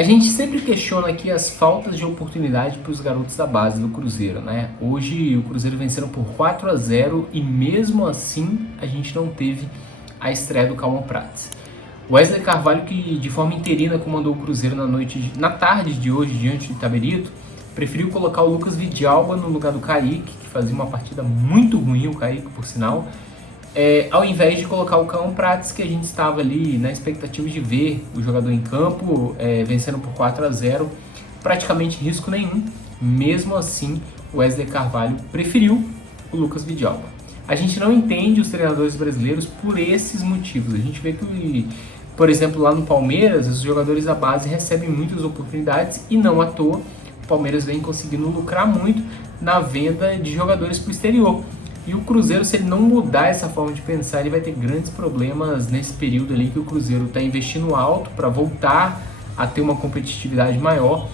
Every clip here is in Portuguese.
A gente sempre questiona aqui as faltas de oportunidade para os garotos da base do Cruzeiro, né? Hoje o Cruzeiro venceram por 4-0 e mesmo assim a gente não teve a estreia do Calma Prates. Wesley Carvalho, que de forma interina comandou o Cruzeiro na tarde de hoje diante do Itabirito, preferiu colocar o Lucas Vidalba no lugar do Kaique, que fazia uma partida muito ruim, o Kaique por sinal, ao invés de colocar o Calma Prates, que a gente estava ali na expectativa de ver o jogador em campo, vencendo por 4-0, praticamente risco nenhum. Mesmo assim, o Wesley Carvalho preferiu o Lucas Vidalba. A gente não entende os treinadores brasileiros por esses motivos. A gente vê que, por exemplo, lá no Palmeiras, os jogadores da base recebem muitas oportunidades e não à toa o Palmeiras vem conseguindo lucrar muito na venda de jogadores para o exterior. E o Cruzeiro, se ele não mudar essa forma de pensar, ele vai ter grandes problemas nesse período ali que o Cruzeiro está investindo alto para voltar a ter uma competitividade maior.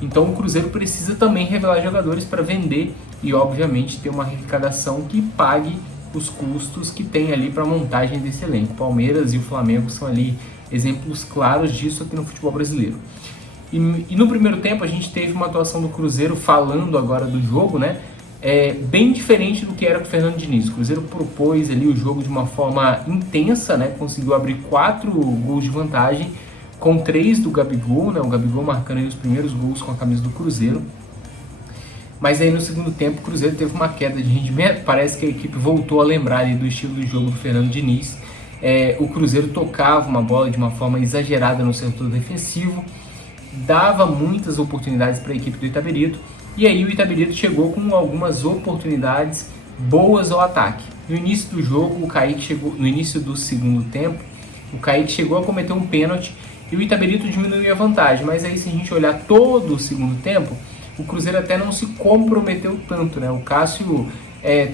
Então o Cruzeiro precisa também revelar jogadores para vender e, obviamente, ter uma arrecadação que pague os custos que tem ali para a montagem desse elenco. O Palmeiras e o Flamengo são ali exemplos claros disso aqui no futebol brasileiro. E no primeiro tempo a gente teve uma atuação do Cruzeiro, falando agora do jogo, né? Bem diferente do que era com o Fernando Diniz. O Cruzeiro propôs ali o jogo de uma forma intensa, né? Conseguiu abrir 4 gols de vantagem, com 3 do Gabigol, né? O Gabigol marcando aí os primeiros gols com a camisa do Cruzeiro. Mas aí no segundo tempo o Cruzeiro teve uma queda de rendimento. Parece que a equipe voltou a lembrar ali do estilo de jogo do Fernando Diniz. O Cruzeiro tocava uma bola de uma forma exagerada no setor defensivo, dava muitas oportunidades para a equipe do Itabirito. E aí o Itabirito chegou com algumas oportunidades boas ao ataque. No início do jogo, no início do segundo tempo, o Kaique chegou a cometer um pênalti e o Itabirito diminuiu a vantagem. Mas aí, se a gente olhar todo o segundo tempo, o Cruzeiro até não se comprometeu tanto, né? O Cássio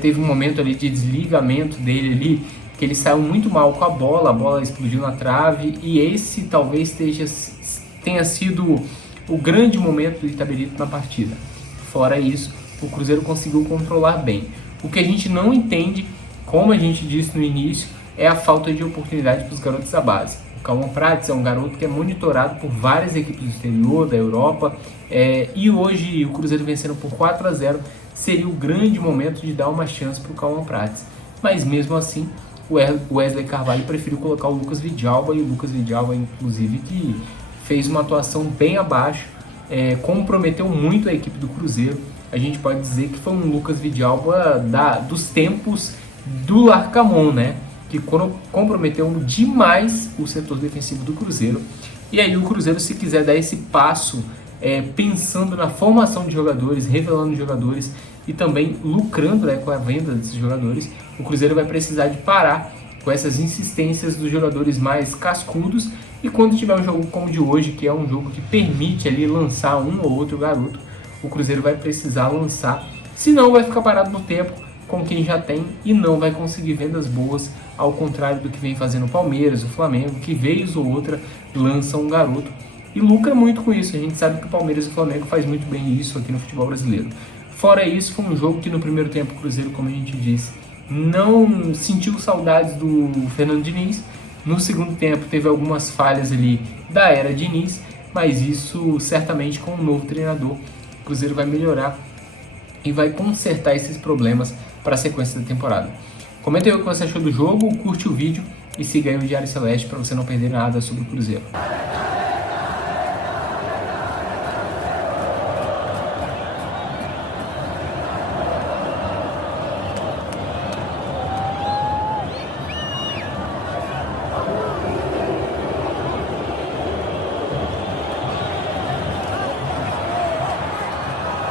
teve um momento ali de desligamento dele ali, que ele saiu muito mal com a bola explodiu na trave, e esse talvez tenha sido o grande momento do Itabirito na partida. Fora isso, o Cruzeiro conseguiu controlar bem. O que a gente não entende, como a gente disse no início, é a falta de oportunidade para os garotos da base. O Calma Prates é um garoto que é monitorado por várias equipes do exterior, da Europa, e hoje o Cruzeiro vencendo por 4-0 seria o grande momento de dar uma chance para o Calma Prates. Mas mesmo assim, o Wesley Carvalho preferiu colocar o Lucas Vidalba, e o Lucas Vidalba, inclusive, que fez uma atuação bem abaixo, comprometeu muito a equipe do Cruzeiro. A gente pode dizer que foi um Lucas Vidalba dos tempos do Larcamón, né? Que comprometeu demais o setor defensivo do Cruzeiro. E aí o Cruzeiro, se quiser dar esse passo, pensando na formação de jogadores, revelando jogadores e também lucrando, né, com a venda desses jogadores, o Cruzeiro vai precisar de parar com essas insistências dos jogadores mais cascudos. E quando tiver um jogo como o de hoje, que é um jogo que permite ali lançar um ou outro garoto, o Cruzeiro vai precisar lançar, senão vai ficar parado no tempo com quem já tem e não vai conseguir vendas boas, ao contrário do que vem fazendo o Palmeiras, o Flamengo, que vez ou outra lança um garoto e lucra muito com isso. A gente sabe que o Palmeiras e o Flamengo faz muito bem isso aqui no futebol brasileiro. Fora isso, foi um jogo que no primeiro tempo o Cruzeiro, como a gente disse, não sentiu saudades do Fernando Diniz. No segundo tempo teve algumas falhas ali da era Diniz, mas isso certamente com um novo treinador o Cruzeiro vai melhorar e vai consertar esses problemas para a sequência da temporada. Comenta aí o que você achou do jogo, curte o vídeo e siga aí o Diário Celeste para você não perder nada sobre o Cruzeiro.